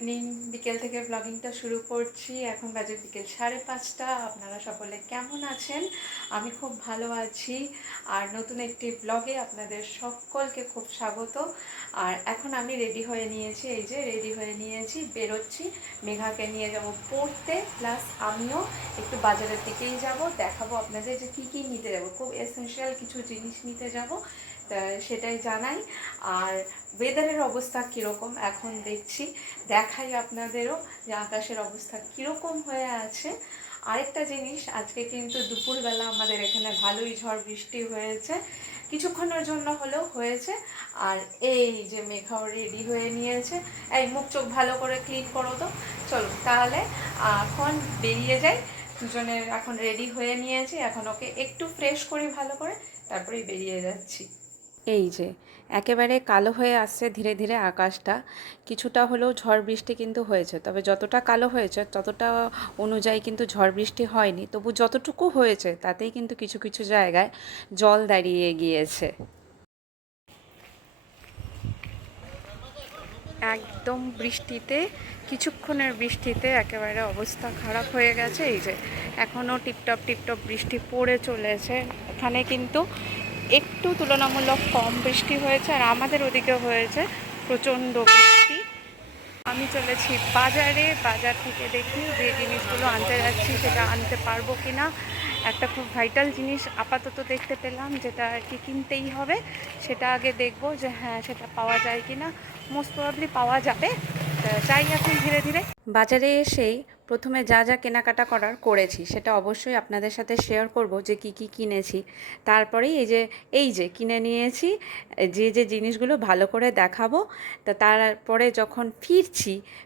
Evening, বিকেল থেকে ব্লগিংটা শুরু করছি। এখন বাজে বিকেল 5:30। আপনারা সকলে কেমন আছেন? আমি খুব ভালো আছি। আর নতুন একটি ব্লগে আপনাদের সকলকে খুব স্বাগত। আর এখন আমি রেডি হয়ে নিয়েছি, এই যে রেডি হয়ে নিয়েছি, বেরোচ্ছি। মেঘাকে নিয়ে যাব পড়তে, প্লাস আমিও একটু বাজারের দিকেই যাব, দেখাবো আপনাদের যে কী কী নিতে যাব। খুব এসেনশিয়াল কিছু জিনিস নিতে যাব, সেটাই জানাই। আর ওয়েদারের অবস্থা কীরকম এখন দেখছি, দেখাই আপনাদেরও যে আকাশের অবস্থা কীরকম হয়ে আছে। আরেকটা জিনিস, আজকে কিন্তু দুপুরবেলা আমাদের এখানে ভালোই ঝড় বৃষ্টি হয়েছে, কিছুক্ষণের জন্য হলেও হয়েছে। আর এই যে মেঘাও রেডি হয়ে নিয়েছে। এই মুখ চোখ ভালো করে ক্লিন করো তো। চলো তাহলে এখন বেরিয়ে যাই। দুজনের এখন রেডি হয়ে নিয়েছি, এখন ওকে একটু ফ্রেশ করি ভালো করে, তারপরেই বেরিয়ে যাচ্ছি। এই যে একেবারে কালো হয়ে আসছে ধীরে ধীরে আকাশটা। কিছুটা হলেও ঝড় বৃষ্টি কিন্তু হয়েছে, তবে যতটা কালো হয়েছে ততটা অনুযায়ী কিন্তু ঝড় বৃষ্টি হয়নি। তবু যতটুকু হয়েছে তাতেই কিন্তু কিছু কিছু জায়গায় জল দাঁড়িয়ে গিয়েছে। একদম বৃষ্টিতে, কিছুক্ষণের বৃষ্টিতে একেবারে অবস্থা খারাপ হয়ে গেছে। এই যে এখনও টিপটপ টিপটপ বৃষ্টি পড়ে চলেছে। এখানে কিন্তু একটু তুলনামূলক কম বৃষ্টি হয়েছে, আর আমাদের ওদিকে হয়েছে প্রচণ্ড বৃষ্টি। আমি চলেছি বাজারে, বাজার থেকে দেখি যে জিনিসগুলো আনতে যাচ্ছি সেটা আনতে পারবো কি না। একটা খুব ভাইটাল জিনিস আপাতত দেখতে পেলাম, যেটা আর কি কিনতেই হবে। সেটা আগে দেখবো যে হ্যাঁ সেটা পাওয়া যায় কি না। মোস্ট প্রবাবলি পাওয়া যাবে। যাই এখন ধীরে ধীরে। বাজারে এসেই প্রথমে যা যা কেনাকাটা করার করেছি সেটা অবশ্যই আপনাদের সাথে শেয়ার করব, যে কি কি কিনেছি। তারপরেই এই যে কিনে নিয়েছি, যে যে জিনিসগুলো ভালো করে দেখাবো। তা তারপরে যখন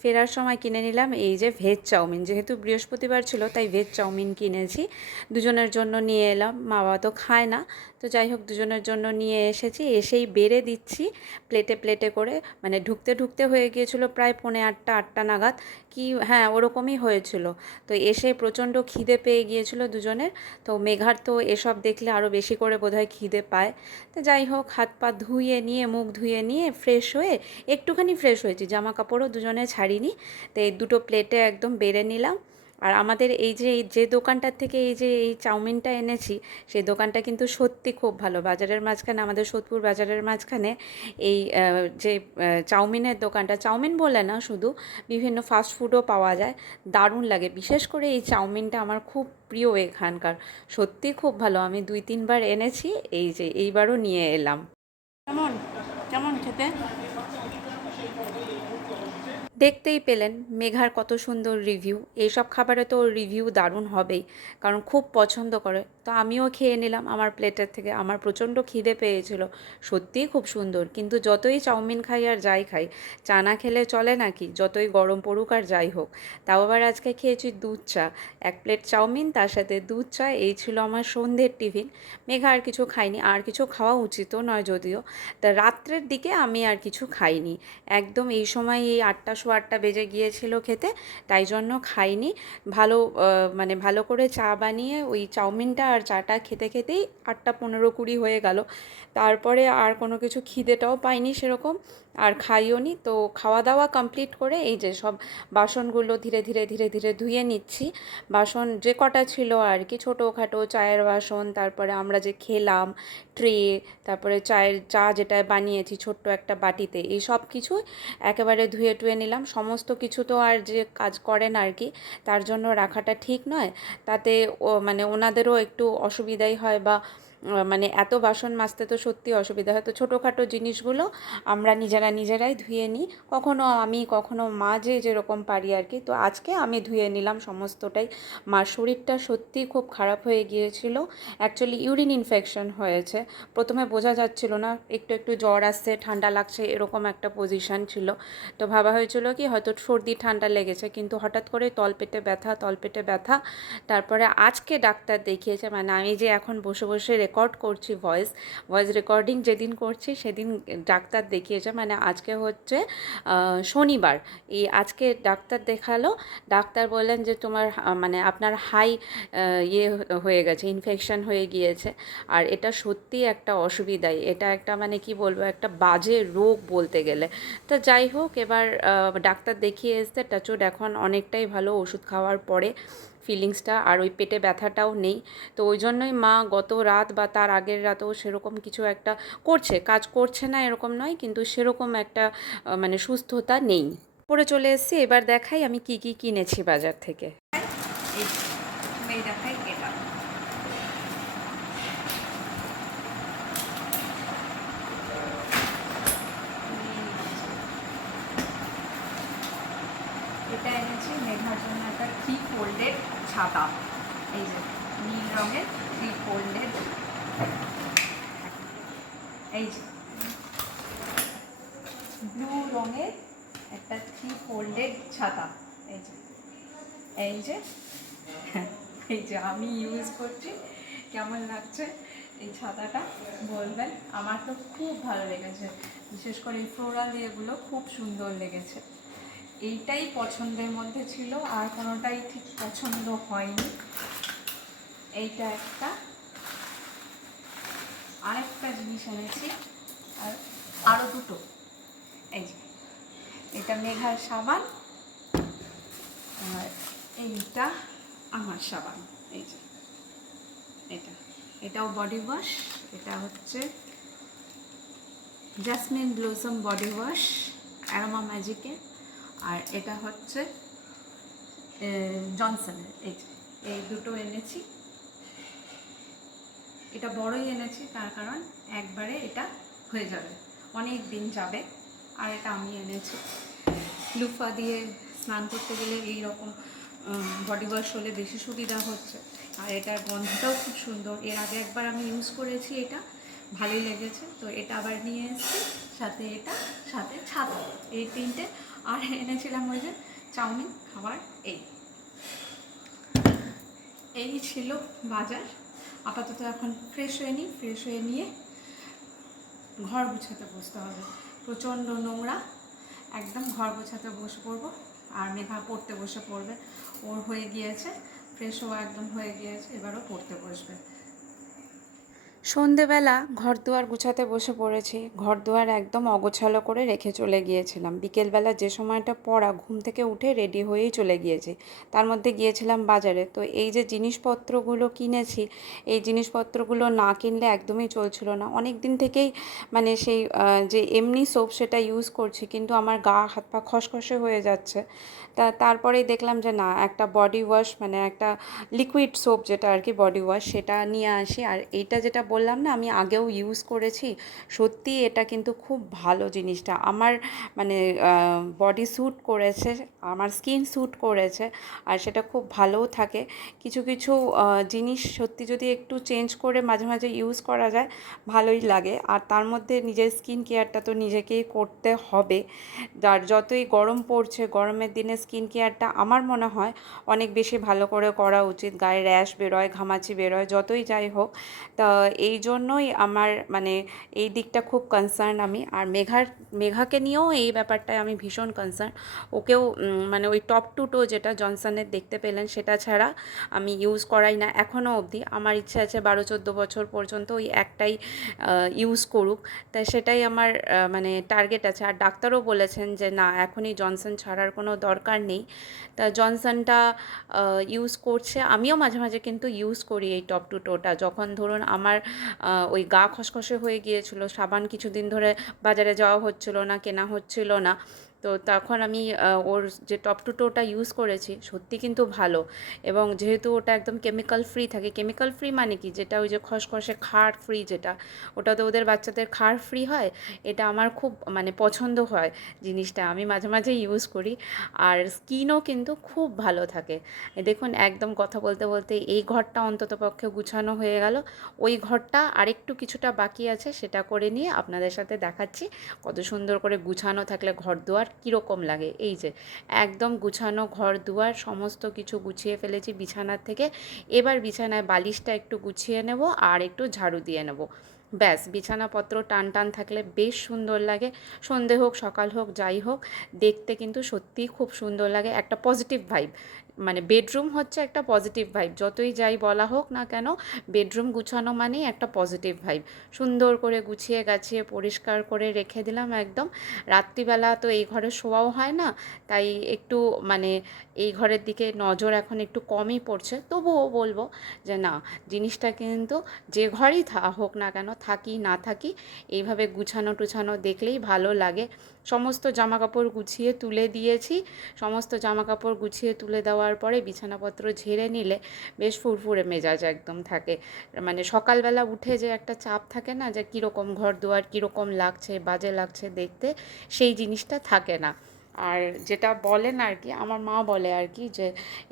ফেরার সময় কিনে নিলাম এই যে ভেজ চাউমিন। যেহেতু বৃহস্পতিবার ছিল তাই ভেজ চাউমিন কিনেছি, দুজনের জন্য নিয়ে এলাম। মা বাবা তো খায় না, তো যাই হোক দুজনের জন্য নিয়ে এসেছি। এসেই বেড়ে দিচ্ছি প্লেটে প্লেটে করে। মানে ঢুকতে ঢুকতে হয়ে গিয়েছিল প্রায় 7:45-8টা নাগাদ, কি হ্যাঁ ওরকমই হয়েছিল। তো এসে প্রচণ্ড খিদে পেয়ে গিয়েছিল দুজনের। তো মেঘার তো এসব দেখলে আরও বেশি করে বোধহয় খিদে পায়। তো যাই হোক হাত পা ধুয়ে নিয়ে, মুখ ধুয়ে নিয়ে ফ্রেশ হয়ে, একটুখানি ফ্রেশ হয়েছি, জামা কাপড়ও দুজনে ছাড়িনি। তো এই দুটো প্লেটে একদম বেড়ে নিলাম। আর আমাদের যে দোকানটার থেকে এই চাউমিনটা এনেছি, সেই দোকানটা কিন্তু সত্যি খুব ভালো। বাজারের মাঝখানে, আমাদের সোদপুর বাজারের মাঝখানে এই যে চাউমিনের দোকানটা, চাউমিন বলে না শুধু, বিভিন্ন ফাস্ট ফুডও পাওয়া যায়। দারুণ লাগে, বিশেষ করে এই চাউমিনটা আমার খুব প্রিয় এখানকার। সত্যি খুব ভালো, আমি 2-3 বার এনেছি, এই যে এইবারও নিয়ে এলাম। কেমন কেমন খেতে? দেখতেই পেলেন মেঘার কত সুন্দর রিভিউ। এইসব খাবারে তো রিভিউ দারুণ হবেই, কারণ খুব পছন্দ করে। তো আমিও খেয়ে নিলাম আমার প্লেটের থেকে। আমার প্রচণ্ড খিদে পেয়েছিল, সত্যিই খুব সুন্দর। কিন্তু যতই চাউমিন খাই আর যাই খাই, চা না খেলে চলে নাকি? যতই গরম পড়ুক আর যাই হোক। তাও আবার আজকে খেয়েছি দুধ চা। 1 প্লেট চাউমিন, তার সাথে দুধ চা, এই ছিল আমার সন্ধ্যের টিফিন। মেঘা আর কিছু খাইনি, আর কিছু খাওয়া উচিতও নয় যদিও। তা রাত্রের দিকে আমি আর কিছু খাইনি, একদম এই সময় এই 8টা বেজে গিয়েছিল খেতে, তাই জন্য খাইনি। মানে ভালো করে চা বানিয়ে ওই চাউমিনটা আর চাটা খেতে খেতেই 8টা 15-20 হয়ে গেল। তারপরে আর কোনো কিছু খিদেটাও পাইনি সেরকম, আর খাইও নি। তো খাওয়া দাওয়া কমপ্লিট করে এই যে সব বাসনগুলো ধীরে ধীরে ধীরে ধীরে ধুয়ে নিচ্ছি। বাসন যে কটা ছিল আর কি, ছোটোখাটো চায়ের বাসন, তারপরে আমরা যে খেলাম ট্রে, তারপরে চা যেটা বানিয়েছি ছোট্ট একটা বাটিতে, এই সব কিছু একেবারে ধুয়ে টুয়ে নিলাম। সমস্ত কিছু তো আর যে কাজ করেন আর কি, তার জন্য রাখাটা ঠিক নয়। তাতে মানে ওনাদেরও একটু অসুবিধাই হয়, বা মানে এত বাসন মাজতে তো সত্যি অসুবিধা হয়। তো ছোটোখাটো জিনিসগুলো আমরা নিজেরাই ধুয়ে নিই, কখনো আমি কখনো মা যেরকম পারি আর কি। তো আজকে আমি ধুয়ে নিলাম সমস্তটাই। মার শরীরটা সত্যিই খুব খারাপ হয়ে গিয়েছিল, অ্যাকচুয়ালি ইউরিন ইনফেকশন হয়েছে। প্রথমে বোঝা যাচ্ছিল না, একটু একটু জ্বর আসছে, ঠান্ডা লাগছে, এরকম একটা পজিশন ছিল। তো ভাবা হয়েছিল কি হয়তো সর্দি ঠান্ডা লেগেছে, কিন্তু হঠাৎ করে তলপেটে ব্যথা। তারপরে আজকে ডাক্তার দেখিয়েছে, মানে আমি যে এখন বসে বসে রেকর্ড করছি ভয়েস রেকর্ডিং যেদিন করছি সেদিন ডাক্তার দেখিয়েছে, মানে আজকে হচ্ছে শনিবার। এই আজকে ডাক্তার দেখালো, ডাক্তার বললেন যে তোমার মানে আপনার হাই ইয়ে হয়ে গেছে, ইনফেকশন হয়ে গিয়েছে। আর এটা সত্যি একটা অসুবিধাই, এটা একটা মানে কি বলবো, একটা বাজে রোগ বলতে গেলে। তা যাই হোক, এবার ডাক্তার দেখিয়ে এসছে, টাচুড এখন অনেকটাই ভালো, ওষুধ খাওয়ার পরে ফিলিংসটা আর ওই পেটে ব্যথাটাও নেই। তো ওই জন্যই মা গত রাত বা তার আগের রাতেও সেরকম কিছু একটা করছে, কাজ করছে না এরকম নয়, কিন্তু সেরকম একটা মানে সুস্থতা নেই। পরে চলে এসেছি, এবার দেখাই আমি কি কি কিনেছি বাজার থেকে। এই দেখাই এটা, এটা এনেছি মেঘার জন্য একটা 3 ফোল্ডেড ছাতা। এই যে নীল রঙের 3 ফোল্ডেড, এই যে ব্লু রঙের একটা 3 ফোল্ডেড ছাতা। এই যে এই যে এই যে আমি ইউজ করছি, কেমন লাগছে এই ছাতাটা বলবেন। আমার তো খুব ভালো লেগেছে, বিশেষ করে এই ফ্লোরাল ইয়েগুলো খুব সুন্দর লেগেছে। এইটাই পছন্দের মধ্যে ছিল, আর কোনোটাই ঠিক পছন্দ হয়নি। এইটা একটা, আরেকটা জিনিস এনেছি, আর আরও দুটো। এই যে এটা মেঘার সাবান, আর এইটা আমার সাবান। এই যে এটাও বডি ওয়াশ, এটা হচ্ছে jasmine blossom body wash aroma ম্যাজিকের, আর এটা হচ্ছে জনসনের। এই দুটো এনেছি। এটা বড়ই এনেছি তার কারণ একবারে এটা হয়ে যাবে, অনেক দিন যাবে। আর এটা আমি এনেছি লুফা দিয়ে স্নান করতে গেলে এই রকম বডি ওয়াশ হলে বেশি সুবিধা হচ্ছে। আর এটার গন্ধটাও খুব সুন্দর, এর আগে একবার আমি ইউজ করেছি, এটা ভালোই লেগেছে। তো এটা আবার নিয়ে এসেছি, সাথে এটা, সাথে ছাতা, এই তিনটে। আর এনেছিলাম ওই যে চাউমিন খাবার। এই ছিল বাজার। আপাতত এখন ফ্রেশ হয়ে নিই, ফ্রেশ হয়ে নিয়ে ঘর গুছাতে বসতে হবে। প্রচণ্ড নোংরা, একদম ঘর গোছাতে বসে পড়বো। আর মেঘা পড়তে বসে পড়বে, ওর হয়ে গিয়েছে, ফ্রেশ হওয়া একদম হয়ে গিয়েছে, এবারও পড়তে বসবে। সন্ধেবেলা ঘর দুয়ার গুছাতে বসে পড়েছি, ঘর দুয়ার একদম অগোছালো করে রেখে চলে গিয়েছিলাম। বিকেলবেলা যে সময়টা পড়া, ঘুম থেকে উঠে রেডি হয়েই চলে গিয়েছি, তার মধ্যে গিয়েছিলাম বাজারে। তো এই যে জিনিসপত্রগুলো কিনেছি, এই জিনিসপত্রগুলো না কিনলে একদমই চলছিল না। অনেক দিন থেকেই মানে সেই যে এমনি সোপ সেটা ইউজ করছি, কিন্তু আমার গা হাত পা খসখসে হয়ে যাচ্ছে। তারপরেই দেখলাম যে না, একটা বডি ওয়াশ মানে একটা লিকুইড সোপ যেটা আর কি বডি ওয়াশ, সেটা নিয়ে আসি। আর এইটা যেটা বললাম না, আমি আগেও ইউজ করেছি, সত্যি এটা কিন্তু খুব ভালো জিনিসটা। আমার মানে বডি স্যুট করেছে, আমার স্কিন স্যুট করেছে, আর সেটা খুব ভালোও থাকে। কিছু কিছু জিনিস সত্যি যদি একটু চেঞ্জ করে মাঝে মাঝে ইউজ করা যায়, ভালোই লাগে। আর তার মধ্যে নিজের স্কিন কেয়ারটা তো নিজেকেই করতে হবে। আর যতই গরম পড়ছে, গরমের দিনে স্কিন কেয়ারটা আমার মনে হয় অনেক বেশি ভালো করে করা উচিত। গায়ে র্যাশ বেরোয়, ঘামাচি বেরোয়, যতই যাই হোক। তা এই জন্যই আমার মানে এই দিকটা খুব কনসার্ন আমি। আর মেঘাকে নিয়েও এই ব্যাপারটায় আমি ভীষণ কনসার্ন। ওকেও মানে ওই টপ টু টো যেটা জনসনের দেখতে পেলেন, সেটা ছাড়া আমি ইউজ করাই না এখনও অবধি। আমার ইচ্ছা আছে 12-14 বছর পর্যন্ত ওই একটাই ইউজ করুক, তাই সেটাই আমার মানে টার্গেট আছে। আর ডাক্তারও বলেছেন যে না, এখনই জনসন ছাড়ার কোনো দরকার নেই। তা জনসনটা ইউজ করছে, আমিও মাঝে মাঝে কিন্তু ইউজ করি এই টপ টু টোটা। যখন ধরুন আমার ওই গা খসখসে হয়ে গিয়েছিল, সাবান কিছুদিন ধরে বাজারে যাওয়া হচ্ছিল না, কেনা হচ্ছিল না, তো তখন আমি ওর যে টপ টু টোটা ইউজ করেছি, সত্যি কিন্তু ভালো। এবং যেহেতু ওটা একদম কেমিক্যাল ফ্রি থাকে, কেমিক্যাল ফ্রি মানে কি, যেটা ওই যে খসখসে খার ফ্রি, যেটা ওটা তো ওদের বাচ্চাদের খার ফ্রি হয়। এটা আমার খুব মানে পছন্দ হয় জিনিসটা, আমি মাঝে মাঝে ইউজ করি। আর স্কিনও কিন্তু খুব ভালো থাকে। দেখুন, একদম কথা বলতে বলতে এই ঘরটা অন্ততপক্ষে গুছানো হয়ে গেল। ওই ঘরটা আরেকটু কিছুটা বাকি আছে, সেটা করে নিয়ে আপনাদের সাথে দেখাচ্ছি কত সুন্দর করে গুছানো থাকলে ঘর দুয়ার কীরকম লাগে। এই যে একদম গুছানো ঘর দুয়ার সমস্ত কিছু গুছিয়ে ফেলেছি বিছানার থেকে। এবার বিছানায় বালিশটা একটু গুছিয়ে নেব আর একটু ঝাড়ু দিয়ে নেব, ব্যাস। বিছানাপত্র টান টান থাকলে বেশ সুন্দর লাগে, সন্ধে হোক সকাল হোক যাই হোক, দেখতে কিন্তু সত্যিই খুব সুন্দর লাগে, একটা পজিটিভ ভাইব। মানে বেডরুম হচ্ছে একটা পজিটিভ ভাইব, যতই যাই বলা হোক না কেন, বেডরুম গুছানো মানেই একটা পজিটিভ ভাইব। সুন্দর করে গুছিয়ে গাছিয়ে পরিষ্কার করে রেখে দিলাম একদম। রাত্রিবেলা তো এই ঘরে শোয়াও হয় না, তাই একটু মানে এই ঘরের দিকে নজর এখন একটু কমই পড়ছে, তবুও বলবো যে না, জিনিসটা কিন্তু যে ঘরেই হোক না কেন, থাকি না থাকি, এইভাবে গুছানো টুছানো দেখলেই ভালো লাগে। সমস্ত জামাকাপড় গুছিয়ে তুলে দিয়েছি। সমস্ত জামাকাপড় গুছিয়ে তুলে দেওয়ার পরে বিছানাপত্র ঝেড়ে নিলে বেশ ফুরফুরে মেজাজ একদম থাকে। মানে সকালবেলা উঠে যে একটা চাপ থাকে না, যে কীরকম ঘর দুয়ার কীরকম লাগছে, বাজে লাগছে দেখতে, সেই জিনিসটা থাকে না। আর যেটা বলেন আর কি, আমার মা বলে আর কি, যে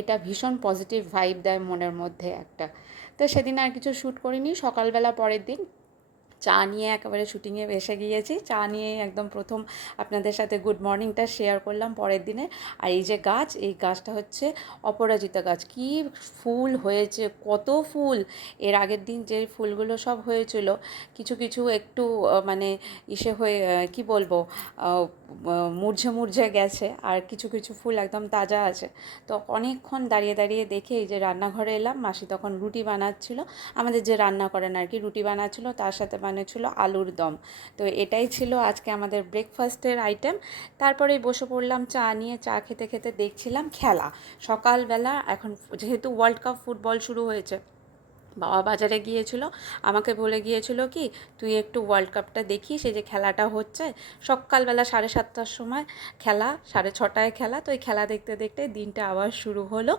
এটা ভীষণ পজিটিভ ভাইব দেয় মনের মধ্যে একটা। তো সেদিন আর কিছু শ্যুট করিনি। সকালবেলা পরের দিন চা নিয়ে একেবারে শুটিংয়ে এসে গিয়েছি, চা নিয়ে একদম প্রথম আপনাদের সাথে গুড মর্নিংটা শেয়ার করলাম পরের দিনে। আর এই যে গাছ, এই গাছটা হচ্ছে অপরাজিতা গাছ, কি ফুল হয়েছে, কত ফুল! এর আগের দিন যে ফুলগুলো সব হয়েছিল, কিছু কিছু একটু মানে ইসে হয়ে কি বলবো, মুরঝে মুরঝে গেছে, আর কিছু কিছু ফুল একদম তাজা আছে। তো অনেকক্ষণ দাঁড়িয়ে দাঁড়িয়ে দেখে এই যে রান্নাঘরে এলাম, মাসি তখন রুটি বানাচ্ছিল, আমাদের যে রান্না করেন আর কি, রুটি বানাচ্ছিল, তার সাথে বানিয়েছিল আলুর দম। তো এটাই ছিল আজকে আমাদের ব্রেকফাস্টের আইটেম। তারপরেই বসে পড়লাম চা নিয়ে, চা খেতে খেতে দেখছিলাম খেলা সকালবেলা। এখন যেহেতু ওয়ার্ল্ড কাপ ফুটবল শুরু হয়েছে, বাবা বাজারে গিয়েছিল, আমাকে বলে গিয়েছিল কি, তুই একটু ওয়ার্ল্ড কাপটা দেখিস, এই যে খেলাটা হচ্ছে সকালবেলা 7:30টার সময় খেলা, 6:30টায় খেলা। তো এই খেলা দেখতে দেখতে দিনটা আবার শুরু হলো।